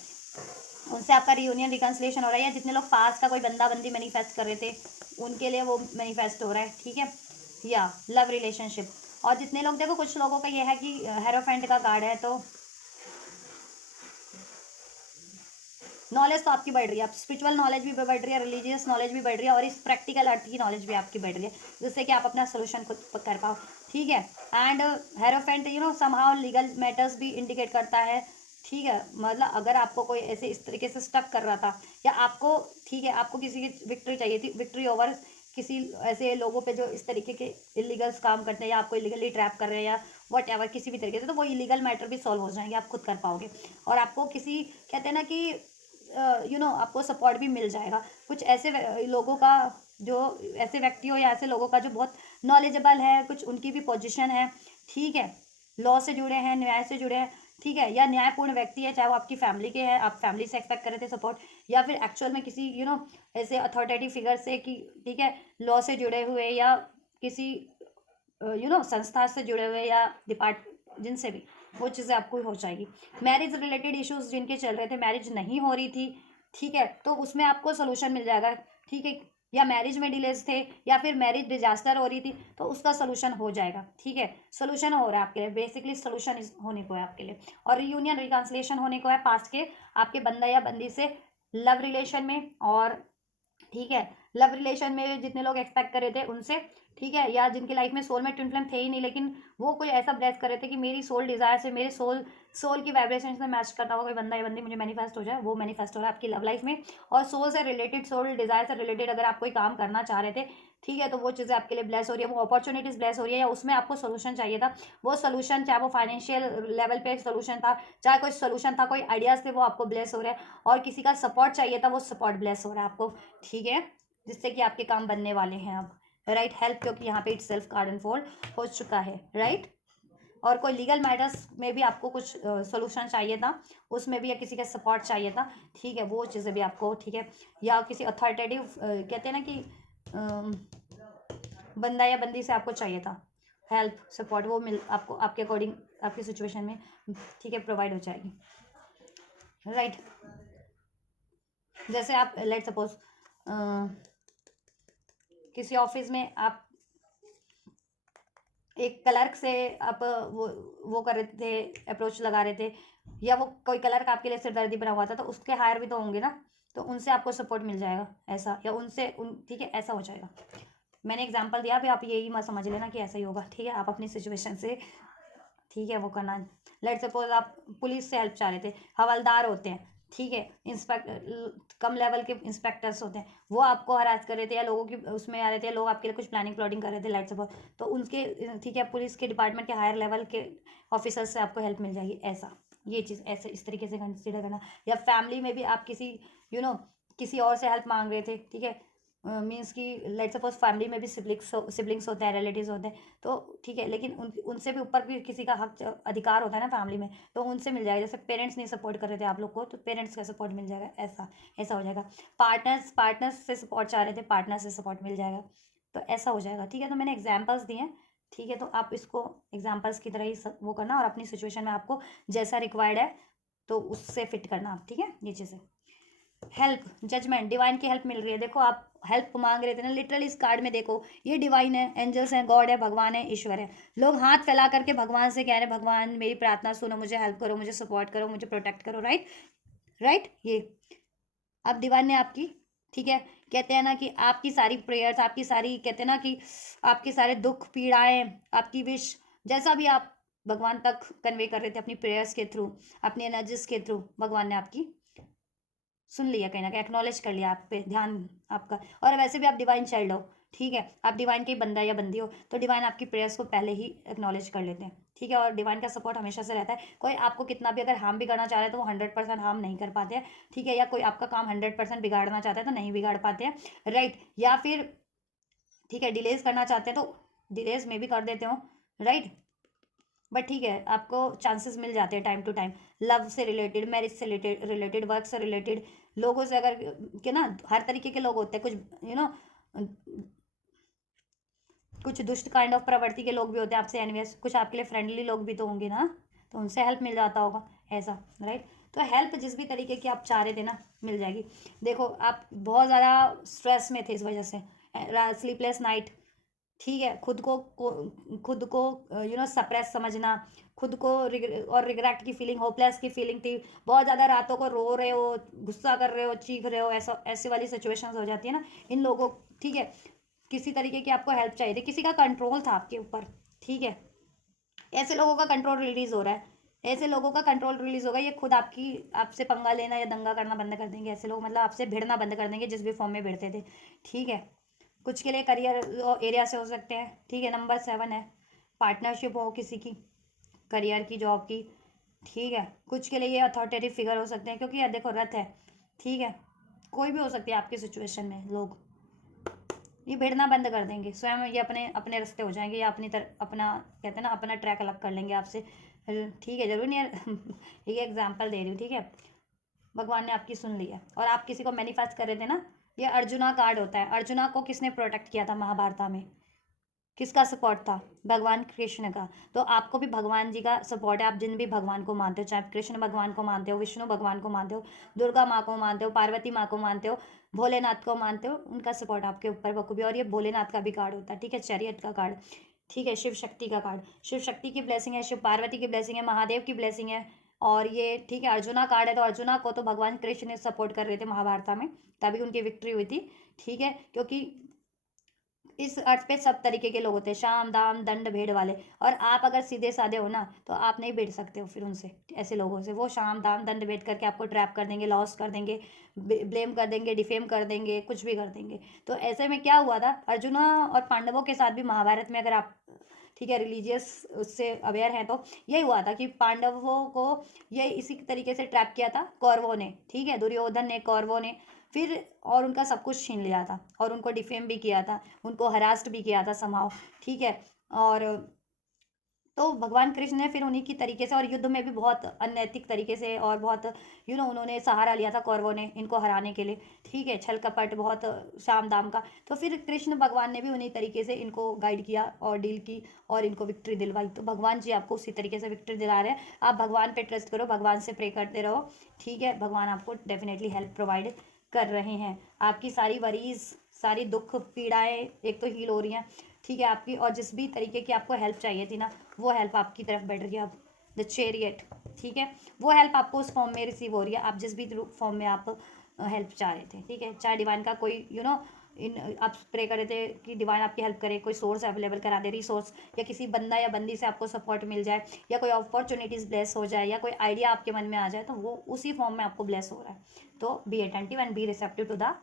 उनसे आपका रियूनियन, रिकन्सिलेशन हो रहा है। या जितने लोग पास का कोई बंदा बंदी मैनिफेस्ट कर रहे थे, उनके लिए वो मैनिफेस्ट हो रहा है, ठीक है, या लव रिलेशनशिप। और जितने लोग, देखो कुछ लोगों का ये है कि हेरोफेंट का कार्ड है, तो नॉलेज तो आपकी बढ़ रही है, आप स्पिरिचुअल नॉलेज भी बढ़ रही है, रिलीजियस नॉलेज भी बढ़ रही है, और इस प्रैक्टिकल अर्थ की नॉलेज भी आपकी बढ़ रही है, जिससे कि आप अपना सोल्यूशन खुद कर पाओ, ठीक है। And hierophant somehow legal matters भी इंडिकेट करता है, ठीक है, मतलब अगर आपको कोई ऐसे इस तरीके से स्टक कर रहा था, या आपको, ठीक है, आपको किसी की विक्ट्री चाहिए थी, विक्ट्री ओवर किसी ऐसे लोगों पे जो इस तरीके के इलीगल्स काम करते हैं, या आपको इलीगली ट्रैप कर रहे हैं, या वट एवर किसी भी तरीके से, तो वो इलीगल मैटर भी सॉल्व हो जाएंगे, आप खुद कर पाओगे। और आपको किसी, कहते हैं ना कि आपको सपोर्ट भी मिल जाएगा, कुछ ऐसे लोगों का, जो ऐसे व्यक्ति हो या ऐसे लोगों का जो बहुत नॉलेजेबल है, कुछ उनकी भी पोजीशन है, ठीक है, लॉ से जुड़े हैं, न्याय से जुड़े हैं, ठीक है, या न्यायपूर्ण व्यक्ति है, चाहे वो आपकी फैमिली के हैं, आप फैमिली से एक्सपेक्ट कर रहे थे सपोर्ट, या फिर एक्चुअल में किसी ऐसे अथॉरिटेटिव फिगर से, कि ठीक है, लॉ से जुड़े हुए, या किसी संस्था से जुड़े हुए, या जिनसे भी, वो चीज़ें आपको हो जाएगी। मैरिज रिलेटेड इश्यूज जिनके चल रहे थे, मैरिज नहीं हो रही थी, ठीक है, तो उसमें आपको सोल्यूशन मिल जाएगा, ठीक है, या मैरिज में डिलेज थे, या फिर मैरिज डिजास्टर हो रही थी, तो उसका सोल्यूशन हो जाएगा। ठीक है, सोल्यूशन हो रहा है आपके लिए, बेसिकली सोल्यूशन होने को है आपके लिए। और रियूनियन रिकॉन्सिलेशन होने को है पास्ट के आपके बंदा या बंदी से लव रिलेशन में, और ठीक है लव रिलेशन में जितने लोग एक्सपेक्ट कर रहे थे उनसे, ठीक है, या जिनकी लाइफ में सोल में ट्विन फ्लेम थे ही नहीं, लेकिन वो कोई ऐसा ब्लेस कर रहे थे कि मेरी सोल डिजायर से, मेरे सोल की वाइब्रेशन से मैच करता हुआ कोई बंदा या बंदी मुझे मैनिफेस्ट हो जाए, वो मैनिफेस्ट हो रहा है आपकी लव लाइफ में। और सोल से रिलेटेड, सोल डिजायर से रिलेटेड अगर आप कोई काम करना चाह रहे थे, ठीक है, तो वो चीज़ें आपके लिए ब्लेस हो रही है, वो अपॉर्चुनिटीज ब्लेस हो रही है, या उसमें आपको सोल्यूशन चाहिए था, वो सोल्यूशन, चाहे वो फाइनेंशियल लेवल पे सोल्यूशन था, चाहे कोई सोल्यूशन था, कोई आइडियाज थे, वो आपको ब्लेस हो रहा है। और किसी का सपोर्ट चाहिए था, वो सपोर्ट ब्लेस हो रहा है आपको। ठीक है, जिससे कि आपके काम बनने वाले हैं अब। राइट, हेल्प, क्योंकि यहाँ पे इट सेल्फ कार्ड अनफोल्ड हो चुका है। राइट, और कोई लीगल मैटर्स में भी आपको कुछ सोल्यूशन चाहिए था, उसमें भी, या किसी का सपोर्ट चाहिए था, ठीक है, वो चीज़ें भी आपको, ठीक है, या किसी अथॉरिटेटिव कहते हैं ना कि बंदा या बंदी से आपको चाहिए था हेल्प, सपोर्ट, वो मिल आपको आपके अकॉर्डिंग आपकी सिचुएशन में, ठीक है, प्रोवाइड हो जाएगी। राइट, जैसे आप लेट सपोज किसी ऑफिस में आप एक क्लर्क से आप वो कर रहे थे, अप्रोच लगा रहे थे, या वो कोई क्लर्क आपके लिए सिरदर्दी बना हुआ था, तो उसके हायर भी तो होंगे ना, तो उनसे आपको सपोर्ट मिल जाएगा ऐसा, या उनसे ठीक है, ऐसा हो जाएगा। मैंने एग्जांपल दिया, अभी आप यही मत समझ लेना कि ऐसा ही होगा। ठीक है, आप अपनी सिचुएशन से, ठीक है, वो करना। लेट सपोज आप पुलिस से हेल्प चाह रहे थे, हवलदार होते हैं, ठीक है, कम लेवल के इंस्पेक्टर्स होते हैं, वो आपको हरास कर रहे थे, या लोगों की उसमें आ रहे थे, लोग आपके लिए कुछ प्लानिंग प्लॉटिंग कर रहे थे, लेट सपोज, तो उनके, ठीक है, पुलिस के डिपार्टमेंट के हायर लेवल के ऑफिसर्स से आपको हेल्प मिल जाएगी, ऐसा, ये चीज़ ऐसे इस तरीके से कंसिडर करना। या फैमिली में भी आप किसी किसी और से हेल्प मांग रहे थे, ठीक है, मीन्स कि लेट सपोज फैमिली में भी सिबलिंग्स होते हैं, रिलेटिव्स होते हैं, तो ठीक है, लेकिन उनसे भी ऊपर भी किसी का हक अधिकार होता है ना फैमिली में, तो उनसे मिल जाएगा। जैसे पेरेंट्स नहीं सपोर्ट कर रहे थे आप लोग को, तो पेरेंट्स का सपोर्ट मिल जाएगा, ऐसा ऐसा हो जाएगा। पार्टनर्स से सपोर्ट चाह रहे थे, पार्टनर से सपोर्ट मिल जाएगा, तो ऐसा हो जाएगा। ठीक है, तो मैंने एग्जाम्पल्स दिए हैं, ठीक है, तो आप इसको एग्जाम्पल्स की तरह ही वो करना, और अपनी सिचुएशन में आपको जैसा रिक्वायर्ड है तो उससे फिट करना आप। ठीक है, ये चीज़ें। हेल्प, जजमेंट, डिवाइन की हेल्प मिल रही है। देखो आप हेल्प मांग रहे थे ना, लिटरली इस कार्ड में देखो, ये डिवाइन है, एंजल्स हैं, गॉड है, भगवान है, ईश्वर है। लोग हाथ फैला करके भगवान से कह रहे हैं, भगवान मेरी प्रार्थना सुनो, मुझे हेल्प करो, मुझे सपोर्ट करो, मुझे प्रोटेक्ट करो। राइट, राइट, ये अब डिवाइन ने आपकी, ठीक है, कहते हैं ना कि आपकी सारी प्रेयर्स, आपकी सारी, कहते हैं ना कि आपके सारे दुख पीड़ाएं, आपकी विश, जैसा भी आप भगवान तक कन्वे कर रहे थे अपनी प्रेयर्स के थ्रू, अपनी एनर्जीज के थ्रू, भगवान ने आपकी सुन लिया, कहीं ना कहीं एक्नॉलेज कर लिया, आप पे ध्यान आपका। और वैसे भी आप डिवाइन चाइल्ड हो, ठीक है, आप डिवाइन के बंदा या बंदी हो, तो डिवाइन आपकी प्रेयर्स को पहले ही एक्नॉलेज कर लेते हैं। ठीक है, और डिवाइन का सपोर्ट हमेशा से रहता है। कोई आपको कितना भी अगर हार्म भी करना चाह रहे हैं, तो वो 100% हार्म नहीं कर पाते हैं। ठीक है, या कोई आपका काम 100% बिगाड़ना चाहता है, तो नहीं बिगाड़ पाते हैं। राइट, या फिर ठीक है, डिलेज करना चाहते हैं, तो डिलेज में भी कर देते हो। राइट, बट ठीक है, आपको चांसेस मिल जाते हैं टाइम टू टाइम, लव से रिलेटेड, मैरिज से रिलेटेड, वर्क से रिलेटेड, लोगों से, अगर के ना हर तरीके के लोग होते हैं, कुछ कुछ दुष्ट काइंड ऑफ प्रवृत्ति के लोग भी होते हैं आपसे एनवियस, कुछ आपके लिए फ्रेंडली लोग भी तो होंगे ना, तो उनसे हेल्प मिल जाता होगा, ऐसा। राइट, तो हेल्प जिस भी तरीके की आप चाह रहे थे ना, मिल जाएगी। देखो आप बहुत ज़्यादा स्ट्रेस में थे इस वजह से, स्लीपलेस नाइट, ठीक है, खुद को सप्रेस समझना, खुद को और रिग्रेट की फीलिंग, होपलेस की फीलिंग थी, बहुत ज़्यादा रातों को रो रहे हो, गुस्सा कर रहे हो, चीख रहे हो, ऐसा ऐसी वाली सिचुएशंस हो जाती है ना इन लोगों। ठीक है, किसी तरीके की आपको हेल्प चाहिए थी, किसी का कंट्रोल था आपके ऊपर। ठीक है, ऐसे लोगों का कंट्रोल रिलीज हो रहा है, ऐसे लोगों का कंट्रोल रिलीज होगा, ये खुद आपसे पंगा लेना या दंगा करना बंद कर देंगे। ऐसे लोग मतलब आपसे भिड़ना बंद कर देंगे, जिस भी फॉर्म में भिड़ते थे। ठीक है, कुछ के लिए करियर एरिया से हो सकते हैं। ठीक है, नंबर 7 है, पार्टनरशिप हो किसी की, करियर की, जॉब की। ठीक है, कुछ के लिए ये अथॉरिटेटिव फिगर हो सकते हैं, क्योंकि यार देखो रथ है। ठीक है, कोई भी हो सकती है आपकी सिचुएशन में, लोग ये भिड़ना बंद कर देंगे, स्वयं ये अपने अपने रास्ते हो जाएंगे, या अपना कहते हैं ना अपना ट्रैक अलग कर लेंगे आपसे। ठीक है, जरूर नहीं है ये एग्जाम्पल दे रही हूँ। ठीक है, भगवान ने आपकी सुन ली है, और आप किसी को मैनिफेस्ट कर रहे थे ना, ये अर्जुना कार्ड होता है। अर्जुना को किसने प्रोटेक्ट किया था महाभारत में, किसका सपोर्ट था, भगवान कृष्ण का। तो आपको भी भगवान जी का सपोर्ट है, आप जिन भी भगवान को मानते हो, चाहे कृष्ण भगवान को मानते हो, विष्णु भगवान को मानते हो, दुर्गा माँ को मानते हो, पार्वती माँ को मानते हो, भोलेनाथ को मानते हो, उनका सपोर्ट आपके ऊपर बखूबी, और ये भोलेनाथ का भी कार्ड होता है, ठीक है, चैरियट का कार्ड, ठीक है, शिव शक्ति का कार्ड, शिव शक्ति की ब्लेसिंग है, शिव पार्वती की ब्लेसिंग है, महादेव की ब्लेसिंग है। और ये ठीक है, अर्जुना कार्ड है, तो अर्जुना को तो भगवान कृष्ण ने सपोर्ट कर रहे थे महाभारत में, तभी उनकी विक्ट्री हुई थी, ठीक है, क्योंकि इस अर्थ पे सब तरीके के लोग होते हैं, शाम दाम दंड भेड़ वाले, और आप अगर सीधे साधे हो ना तो आप नहीं भेड़ सकते हो फिर उनसे, ऐसे लोगों से। वो शाम दाम दंड भेड़ करके आपको ट्रैप कर देंगे, लॉस कर देंगे, ब्लेम कर देंगे, डिफेम कर देंगे, कुछ भी कर देंगे। तो ऐसे में क्या हुआ था, अर्जुना और पांडवों के साथ भी महाभारत में, अगर आप ठीक है रिलीजियस उससे अवेयर हैं, तो यही हुआ था कि पांडवों को ये इसी तरीके से ट्रैप किया था कौरवों ने, ठीक है, दुर्योधन ने, कौरवों ने, फिर और उनका सब कुछ छीन लिया था, और उनको डिफेम भी किया था, उनको हरास्ट भी किया था समाव, ठीक है। और तो भगवान कृष्ण ने फिर उन्हीं की तरीके से, और युद्ध में भी बहुत अनैतिक तरीके से, और बहुत उन्होंने सहारा लिया था कौरवों ने इनको हराने के लिए, ठीक है, छल कपट बहुत, शाम दाम का। तो फिर कृष्ण भगवान ने भी उन्हीं तरीके से इनको गाइड किया और डील की, और इनको विक्ट्री दिलवाई। तो भगवान जी आपको उसी तरीके से विक्ट्री दिला रहे हैं। आप भगवान पे ट्रस्ट करो, भगवान से प्रे करते रहो, ठीक है, भगवान आपको डेफिनेटली हेल्प प्रोवाइड कर रहे हैं। आपकी सारी वरीज, सारी दुख पीड़ाएं एक तो हील हो रही हैं, ठीक है, आपकी, और जिस भी तरीके की आपको हेल्प चाहिए थी ना, वो हेल्प आपकी तरफ बढ़ रही है अब, द चैरियट, ठीक है, वो हेल्प आपको उस फॉर्म में रिसीव हो रही है, आप जिस भी फॉर्म में आप हेल्प चाह रहे थे, ठीक है, चाहे डिवाइन का कोई इन आप प्रे कर रहे थे कि डिवाइन आपकी हेल्प करे, कोई सोर्स अवेलेबल करा दे, रिसोर्स, या किसी बंदा या बंदी से आपको सपोर्ट मिल जाए, या कोई अपॉर्चुनिटीज ब्लेस हो जाए, या कोई आइडिया आपके मन में आ जाए, तो वो उसी फॉर्म में आपको ब्लेस हो रहा है। तो be attentive and be receptive to the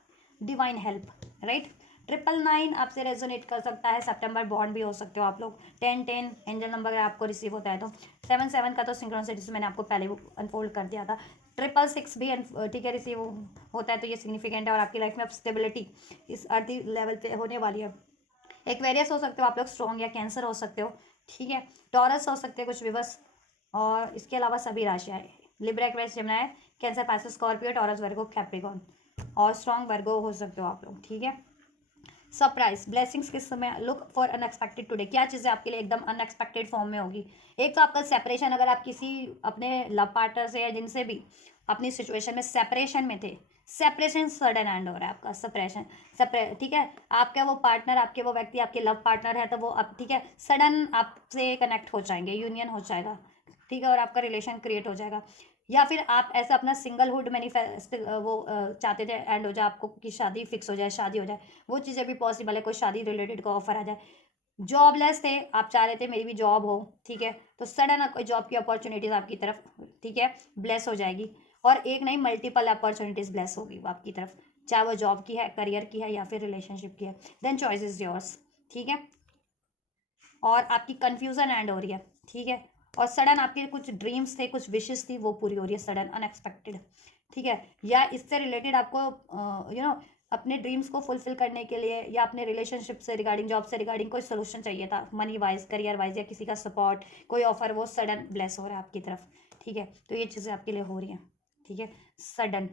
divine help, right. 999 आपसे रेजोनेट कर सकता है, सितंबर बॉन्ड भी हो सकते हो आप लोग। 1010 एंजल नंबर अगर आपको रिसीव होता है तो। 77 का तो सिंक्रोनिसिटी मैंने आपको पहले अनफोल्ड कर दिया था। 666 भी ठीक है रिसीव होता है, तो ये सिग्निफिकेंट है, और आपकी लाइफ में अब स्टेबिलिटी इस अर्दी लेवल पे होने वाली है। एक्वेरियस हो सकते हो आप लोग, स्ट्रॉन्ग, या कैंसर हो सकते हो, ठीक है, टॉरस हो सकते हैं कुछ भी बस, और इसके अलावा सभी राशियाँ, Libra, Aquarius, Gemini, Cancer, Pisces, Scorpio, Taurus, Virgo, Capricorn, और स्ट्रॉन्ग वर्गो हो सकते हो आप लोग, ठीक है। सरप्राइज ब्लेसिंग्स किस समय, लुक फॉर अनएक्सपेक्टेड टुडे, क्या चीज़ें आपके लिए एकदम अनएक्सपेक्टेड फॉर्म में होगी। एक तो आपका सेपरेशन, अगर आप किसी अपने लव पार्टनर से या जिनसे भी अपनी सिचुएशन में सेपरेशन में थे, सेपरेशन सडन एंड हो रहा है आपका, सेपरेशन ठीक है, आपका वो पार्टनर, आपके वो व्यक्ति आपके लव पार्टनर है, तो वो अब ठीक है सडन आपसे कनेक्ट हो जाएंगे, यूनियन हो जाएगा, ठीक है, और आपका रिलेशन क्रिएट हो जाएगा। या फिर आप ऐसा अपना सिंगलहुड मैनिफेस्ट चाहते थे एंड हो जाए आपको, कि शादी फिक्स हो जाए, शादी हो जाए, वो चीज़ें भी पॉसिबल है, कोई शादी रिलेटेड का ऑफर आ जाए। जॉबलेस थे, आप चाह रहे थे मेरी भी जॉब हो, ठीक है, तो सडन कोई जॉब की अपॉर्चुनिटीज आपकी तरफ, ठीक है, ब्लेस हो जाएगी, और एक नहीं मल्टीपल अपॉर्चुनिटीज ब्लेस होगी वो आपकी तरफ, चाहे वो जॉब की है, करियर की है, या फिर रिलेशनशिप की है, देन चॉइस इज योर्स, ठीक है। और आपकी कंफ्यूजन एंड हो रही है, ठीक है, और सडन आपके कुछ ड्रीम्स थे, कुछ विशेष थी, वो पूरी हो रही है सडन अनएक्सपेक्टेड, ठीक है, या इससे रिलेटेड आपको अपने ड्रीम्स को फुलफिल करने के लिए, या अपने रिलेशनशिप से रिगार्डिंग, जॉब से रिगार्डिंग कोई सोल्यूशन चाहिए था, मनी वाइज, करियर वाइज, या किसी का सपोर्ट, कोई ऑफर, वो सडन ब्लेस हो रहा है आपकी तरफ, ठीक है, तो ये चीज़ें आपके लिए हो रही हैं, ठीक है, सडन,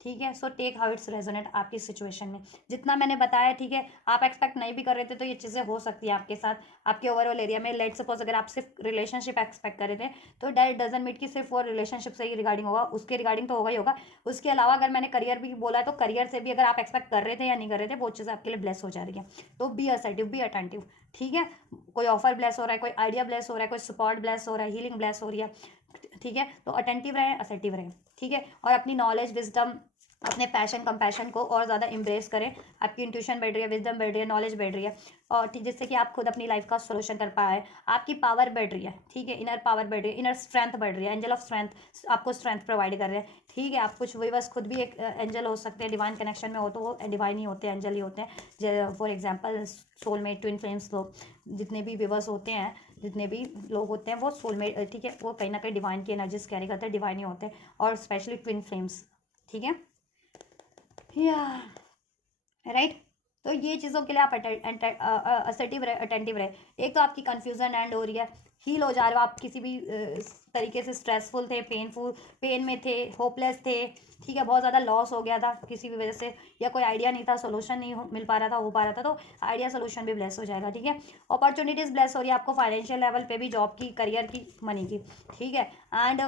ठीक है। So take how it's resonate आपकी सिचुएशन में, जितना मैंने बताया, ठीक है, आप एक्सपेक्ट नहीं भी कर रहे थे तो ये चीज़ें हो सकती है आपके साथ, आपके ओवरऑल एरिया में। लेट सपोज अगर आप सिर्फ रिलेशनशिप एक्सपेक्ट कर रहे थे, तो डेट डजन मीट कि सिर्फ वो रिलेशनशिप से ही रिगार्डिंग होगा, उसके रिगार्डिंग तो होगा ही होगा। उसके अलावा अगर मैंने करियर भी बोला है, तो करियर से भी अगर आप एक्सपेक्ट कर रहे थे या नहीं कर रहे थे, वो चीज़ आपके लिए ब्लेस हो जा रही है। तो बी असर्टिव, बी अटेंटिव, ठीक है, कोई ऑफर ब्लेस हो रहा है, कोई आइडिया ब्लेस हो रहा है, कोई सपोर्ट ब्लेस हो रहा है, हीलिंग ब्लेस हो रही है, ठीक है, तो अटेंटिव रहे, असर्टिव रहे, ठीक है, और अपनी नॉलेज, विजडम, अपने पैशन कंपैशन को और ज़्यादा इम्ब्रेस करें। आपकी इंट्यूशन बढ़ रही है, विजडम बढ़ रही है, नॉलेज बढ़ रही है, और जिससे कि आप खुद अपनी लाइफ का सोल्यूशन कर पाए। आपकी पावर बढ़ रही है, ठीक है, इनर पावर बढ़ रही है, इनर स्ट्रेंथ बढ़ रही है, एंजल ऑफ स्ट्रेंथ आपको स्ट्रेंथ प्रोवाइड कर रहे हैं, ठीक है। आप कुछ वही बस खुद भी एक एंजल हो सकते हैं, डिवाइन कनेक्शन में हो तो वो डिवाइन ही होते हैं, एंजल ही होते हैं। For example soulmate, twin flames, लोग जितने भी विवर्स होते हैं, जितने भी लोग होते हैं, वो सोलमेट, ठीक है, वो कहीं ना कहीं डिवाइन की एनर्जीज कैरी करते हैं, डिवाइन ही होते हैं, और स्पेशली ट्विन फ्लेम्स, ठीक है, या राइट। तो ये चीज़ों के लिए आप असर्टिव रहे, अटेंटिव रहे। एक तो आपकी कन्फ्यूजन एंड हो रही है, हील हो जा रहे हो आप, किसी भी तरीके से स्ट्रेसफुल थे, पेन में थे, होपलेस थे, ठीक है, बहुत ज़्यादा लॉस हो गया था किसी भी वजह से, या कोई आइडिया नहीं था, सोल्यूशन नहीं मिल पा रहा था, हो पा रहा था, तो आइडिया सोल्यूशन भी ब्लेस हो जाएगा, ठीक है। अपॉर्चुनिटीज़ ब्लेस हो रही है आपको, फाइनेंशियल लेवल पे भी, जॉब की, करियर की, मनी की, ठीक है। एंड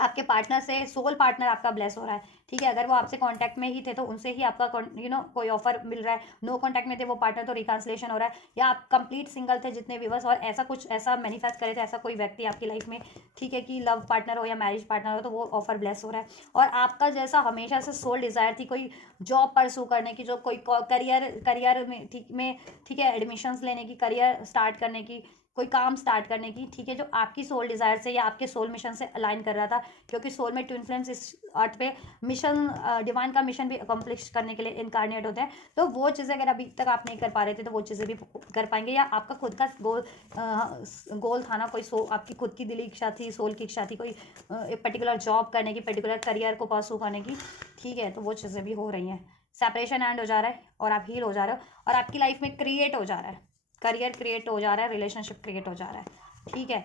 आपके पार्टनर से, सोल पार्टनर आपका ब्लेस हो रहा है, ठीक है। अगर वो आपसे कांटेक्ट में ही थे तो उनसे ही आपका कोई ऑफर मिल रहा है। नो कांटेक्ट में थे वो पार्टनर तो रिकांसलेशन हो रहा है, या आप कंप्लीट सिंगल थे जितने व्यूवर्स, और ऐसा कुछ ऐसा मैनिफेस्ट करे थे, ऐसा कोई व्यक्ति आपकी लाइफ में, ठीक है, कि लव पार्टनर हो या मैरिज पार्टनर हो, तो वो ऑफर ब्लेस हो रहा है। और आपका जैसा हमेशा से सोल डिजायर थी कोई जॉब परसू करने की, जो कोई करियर करियर में ठीक है, एडमिशन्स लेने की, करियर स्टार्ट करने की, कोई काम स्टार्ट करने की, ठीक है, जो आपकी सोल डिज़ायर से या आपके सोल मिशन से अलाइन कर रहा था, क्योंकि सोल में ट्विन फ्लेम्स इस अर्थ पे मिशन, डिवाइन का मिशन भी अकम्प्लिश करने के लिए इनकारनेट होते हैं। तो वो चीज़ें अगर अभी तक आप नहीं कर पा रहे थे तो वो चीज़ें भी कर पाएंगे, या आपका खुद का गोल था ना, कोई आपकी खुद की दिली इच्छा थी, सोल की इच्छा थी, कोई एक पर्टिकुलर जॉब करने की, पर्टिकुलर करियर को परसू करने की, ठीक है, तो वो चीज़ें भी हो रही हैं। सेपरेशन एंड हो जा रहा है और आप हील हो जा रहे हो, और आपकी लाइफ में क्रिएट हो जा रहा है, करियर क्रिएट हो जा रहा है, रिलेशनशिप क्रिएट हो जा रहा है, ठीक है,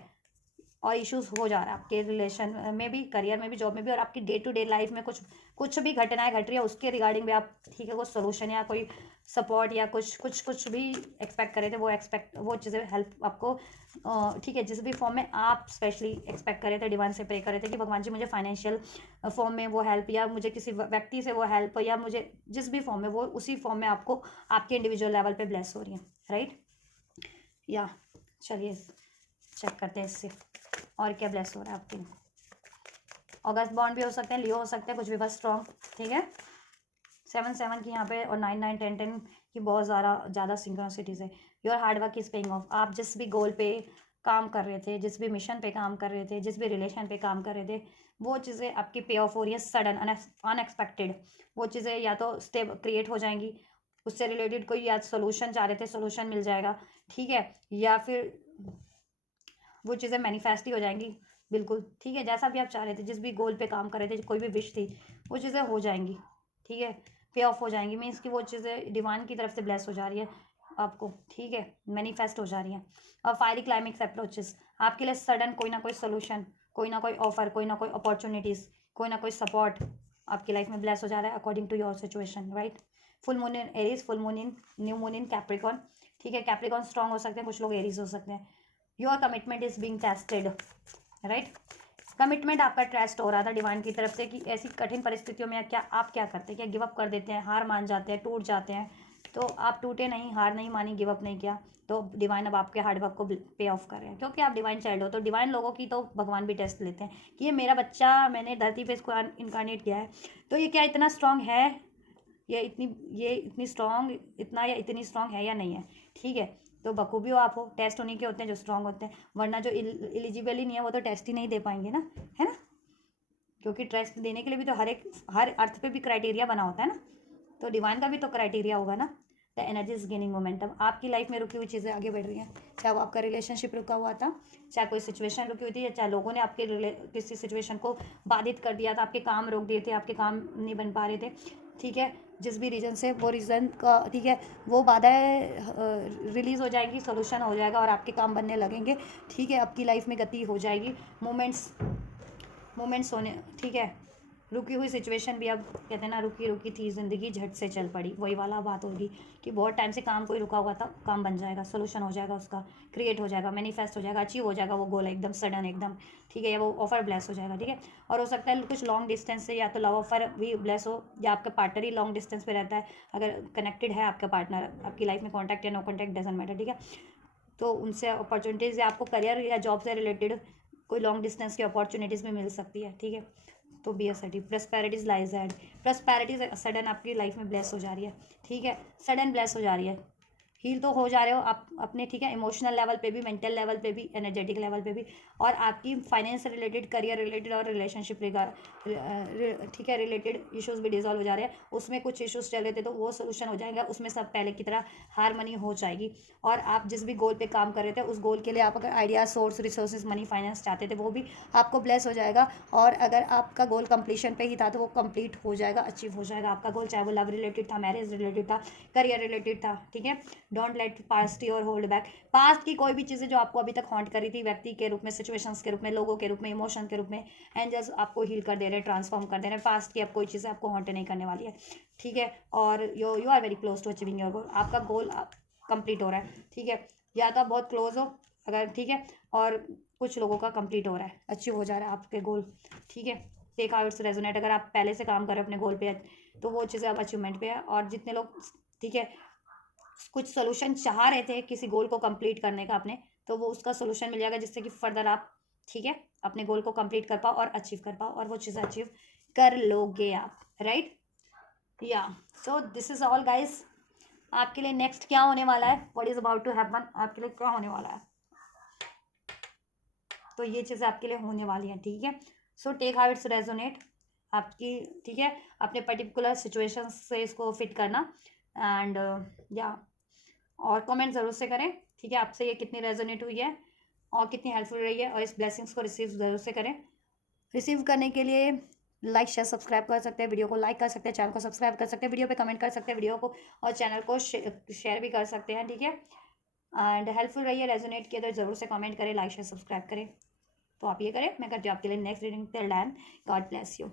और इश्यूज हो जा रहा है आपके रिलेशन में भी, करियर में भी, जॉब में भी, और आपकी डे टू डे लाइफ में कुछ कुछ भी घटनाएं घट रही है उसके रिगार्डिंग भी आप, ठीक है, कुछ सोल्यूशन या कोई सपोर्ट या कुछ भी एक्सपेक्ट करे थे, वो चीज़ें हेल्प आपको, ठीक है, जिस भी फॉर्म में आप स्पेशली एक्सपेक्ट करे थे, डिवाइन से प्रे करे थे कि भगवान जी मुझे फाइनेंशियल फॉर्म में वो हेल्प, या मुझे किसी व्यक्ति से वो हेल्प, या मुझे जिस भी फॉर्म में, वो उसी फॉर्म में आपको आपके इंडिविजुअल लेवल पे ब्लेस हो रही है, राइट। या चलिए चेक करते हैं इससे और क्या ब्लेस हो रहा है आपके। अगस्त बॉन्ड भी हो सकते हैं, लियो हो सकते हैं, कुछ भी बस स्ट्रॉन्ग, ठीक है। 7 7 की यहाँ पे, और 9 9 10 10 की बहुत ज़्यादा सिंक्रोनिसिटीज़ है। Your hard work is paying off. आप जिस भी गोल पे काम कर रहे थे, जिस भी मिशन पे काम कर रहे थे, जिस भी रिलेशन पे काम कर रहे थे, वो चीज़ें आपकी पे ऑफ हो रही है, सडन अनएक्सपेक्टेड। वो चीज़ें या तो स्टेप क्रिएट हो जाएंगी, उससे रिलेटेड कोई या सोल्यूशन चाह रहे थे, सोल्यूशन मिल जाएगा, ठीक है, या फिर वो चीज़ें मैनिफेस्ट ही हो जाएंगी, बिल्कुल, ठीक है, जैसा भी आप चाह रहे थे, जिस भी गोल पे काम कर रहे थे, कोई भी विश थी, वो चीज़ें हो जाएंगी, ठीक है, पे ऑफ हो जाएंगी, मीन्स कि वो चीज़ें डिवाइन की तरफ से ब्लेस हो जा रही है आपको, ठीक है, मैनिफेस्ट हो जा रही है। और फायरी क्लाइमेक्स अप्रोचेस आपके लिए सडन कोई ना कोई सोल्यूशन, कोई ना कोई ऑफर, कोई ना कोई अपॉर्चुनिटीज़, कोई ना कोई सपोर्ट आपकी लाइफ में ब्लेस हो जा रहा है according to your situation, right. Full moon in Aries, full moon in new moon in Capricorn, ठीक है, कैप्रिकॉन स्ट्रॉन्ग हो सकते हैं, कुछ लोग एरीज हो सकते हैं। Your commitment is being tested, right. Commitment आपका टेस्ट हो रहा था डिवाइन की तरफ से कि ऐसी कठिन परिस्थितियों में क्या आप क्या करते हैं, क्या गिव अप कर देते हैं, हार मान जाते हैं, टूट जाते हैं। तो आप टूटे नहीं, हार नहीं मानी, गिव अप नहीं किया, तो डिवाइन अब आपके हार्डवर्क को पे ऑफ कर रहे हैं, क्योंकि आप डिवाइन चाइल्ड हो। तो डिवाइन लोगों की तो भगवान भी टेस्ट लेते हैं कि ये मेरा बच्चा, मैंने धरती पे इसको इनकारनेट किया है, तो ये क्या इतना स्ट्रांग है, ये इतनी स्ट्रांग, इतना या इतनी स्ट्रांग है या नहीं है, ठीक है। तो बखूबी हो आप, हो टेस्ट उन्हीं के होते हैं जो स्ट्रांग होते हैं, वरना जो एलिजिबल ही नहीं है वो तो टेस्ट ही नहीं दे पाएंगे ना, है ना, क्योंकि टेस्ट देने के लिए भी तो हर अर्थ पे भी क्राइटेरिया बना होता है ना, तो डिवाइन का भी तो क्राइटेरिया होगा ना। The energy is gaining momentum, आपकी लाइफ में रुकी हुई चीज़ें आगे बढ़ रही हैं, चाहे वो आपका रिलेशनशिप रुका हुआ था, चाहे कोई सिचुएशन रुकी हुई थी, या चाहे लोगों ने आपके किसी सिचुएशन को बाधित कर दिया था, आपके काम रोक दिए थे, आपके काम नहीं बन पा रहे थे, ठीक है, जिस भी रीज़न से, वो रीज़न का, ठीक है, वो बाधाएं रिलीज़ हो जाएंगी, सोल्यूशन हो जाएगा और आपके काम बनने लगेंगे, ठीक है, आपकी लाइफ में गति हो जाएगी, मोमेंट्स होने, ठीक है। रुकी हुई सिचुएशन भी, अब कहते हैं ना, रुकी रुकी थी ज़िंदगी झट से चल पड़ी, वही वाला बात होगी कि बहुत टाइम से काम कोई रुका हुआ था, काम बन जाएगा, सोल्यूशन हो जाएगा, उसका क्रिएट हो जाएगा, मैनिफेस्ट हो जाएगा, अचीव हो जाएगा वो गोल एकदम सडन एकदम, ठीक है, या वो ऑफर ब्लेस हो जाएगा, ठीक है। और हो सकता है कुछ लॉन्ग डिस्टेंस से या तो लव ऑफर भी ब्लेस हो, या आपका पार्टनर ही लॉन्ग डिस्टेंस पे रहता है, अगर कनेक्टेड है आपका पार्टनर आपकी लाइफ में, कॉन्टैक्ट या नो कॉन्टैक्ट डजेंट मैटर, ठीक है, तो उनसे अपॉर्चुनिटीज़ या आपको करियर या जॉब से रिलेटेड कोई लॉन्ग डिस्टेंस की अपॉर्चुनिटीज़ भी मिल सकती है, ठीक है। तो be assertive, prosperities lies ahead, prosperities sudden आपकी लाइफ में ब्लेस हो जा रही है, ठीक है, सडन ब्लेस हो जा रही है, हील तो हो जा रहे हो आप अपने, ठीक है, इमोशनल लेवल पे भी, मेंटल लेवल पे भी, एनर्जेटिक लेवल पे भी, और आपकी फाइनेंस रिलेटेड, करियर रिलेटेड और रिलेशनशिप ठीक है रिलेटेड इश्यूज भी डिजॉल्व हो जा रहे हैं, उसमें कुछ इश्यूज चल रहे थे तो वो सोल्यूशन हो जाएगा, उसमें सब पहले की तरह हारमनी हो जाएगी, और आप जिस भी गोल पे काम कर रहे थे उस गोल के लिए आप अगर idea, source, resources, money, finance चाहते थे, वो भी आपको ब्लेस हो जाएगा, और अगर आपका गोल कंप्लीशन पे ही था तो वो कंप्लीट हो जाएगा, अचीव हो जाएगा आपका गोल, चाहे वो लव रिलेटेड था, मैरिज रिलेटेड था, करियर रिलेटेड था, ठीक है। Don't let past your hold back, past की कोई भी चीज़ें जो आपको अभी तक हॉन्ट करी थी, व्यक्ति के रूप में, सिचुएशंस के रूप में, लोगों के रूप में, इमोशन के रूप में, एंजल्स आपको हील कर दे रहे हैं, ट्रांसफॉर्म कर दे रहे हैं, पास्ट की अब कोई चीज़ें आपको हॉन्ट नहीं करने वाली है, ठीक है। और you are very close to achieving your goal, आपका गोल कंप्लीट हो रहा है, ठीक है, या तो आप बहुत क्लोज हो अगर, ठीक है, और कुछ लोगों का कंप्लीट हो रहा है, अचीव हो जा रहा है आपके गोल, ठीक है। टेक हाउ इट्स रेजोनेट, अगर आप पहले से काम कर रहे हो अपने गोल पे तो वो चीज़ें अब अचीवमेंट पे है। और जितने लोग, ठीक है, कुछ सोल्यूशन चाह रहे थे किसी गोल को कंप्लीट करने का अपने, तो वो उसका सोल्यूशन मिल जाएगा जिससे कि फर्दर आप, ठीक है, अपने गोल को कंप्लीट कर पाओ और अचीव कर पाओ, और वो चीज़ें अचीव कर लोगे आप, राइट। या so this is all guys. आपके लिए नेक्स्ट क्या होने वाला है, what is about to happen, आपके लिए क्या होने वाला है, तो ये चीज़ें आपके लिए होने वाली हैं, ठीक है। So take how it's resonate आपकी, ठीक है, अपने पर्टिकुलर सिचुएशन से इसको फिट करना। एंड या और कमेंट ज़रूर से करें, ठीक है, आपसे ये कितनी रेजोनेट हुई है और कितनी हेल्पफुल रही है, और इस ब्लेसिंग्स को रिसीव ज़रूर से करें। रिसीव करने के लिए लाइक शेयर सब्सक्राइब कर सकते हैं, वीडियो को लाइक कर सकते हैं, चैनल को सब्सक्राइब कर सकते हैं, वीडियो पे कमेंट कर सकते हैं, वीडियो को और चैनल को शेयर भी कर सकते हैं, ठीक है। एंड हेल्पफुल रही है, रेजोनेट किया तो ज़रूर से कमेंट करें, लाइक शेयर सब्सक्राइब करें। तो आप ये करें, मैं करती हूँ आपके लिए next reading. Till then, God bless you.